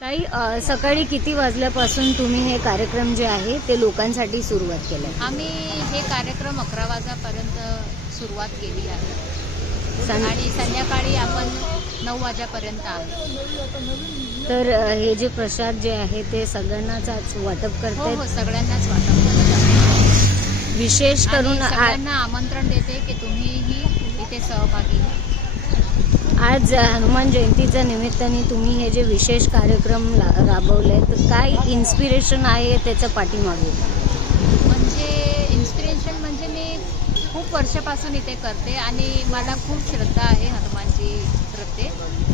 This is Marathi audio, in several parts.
ताई, सकाळी किती वाजल्यापासून तुम्ही हे कार्यक्रम जे आहे ते लोकांसाठी सुरुवात केलं? आम्ही हे कार्यक्रम 11 वाजेपर्यंत सुरुवात केली आहे आणि संध्याकाळी आपण 9 वाजेपर्यंत आहे. तर हे जे प्रसाद जे आहे ते सगळ्यांनाच आज वाटप हो करते? हो, सगळ्यांनाच वाटप करत आहे. विशेष करून आणि सगळ्यांना आमंत्रण देते की तुम्हीही इथे सहभागी व्हा. आज हनुमान जयंतीच्या निमित्ताने तुम्ही हे जे विशेष कार्यक्रम राबवले, तर काय इन्स्पिरेशन आहे त्याच्या पाठीमागे? म्हणजे इन्स्पिरेशन म्हणजे मी खूप वर्षापासून इथे करते आणि मला खूप श्रद्धा आहे हनुमानजी प्रत्ये,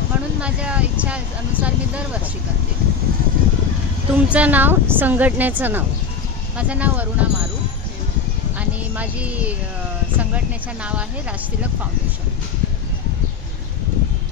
म्हणून माझ्या इच्छा अनुसार मी दरवर्षी करते. तुमचं नाव, संघटनेचं नाव? माझं नाव अरुणा मारू आणि माझी संघटनेचं नाव आहे राजतिलक फाउंडेशन.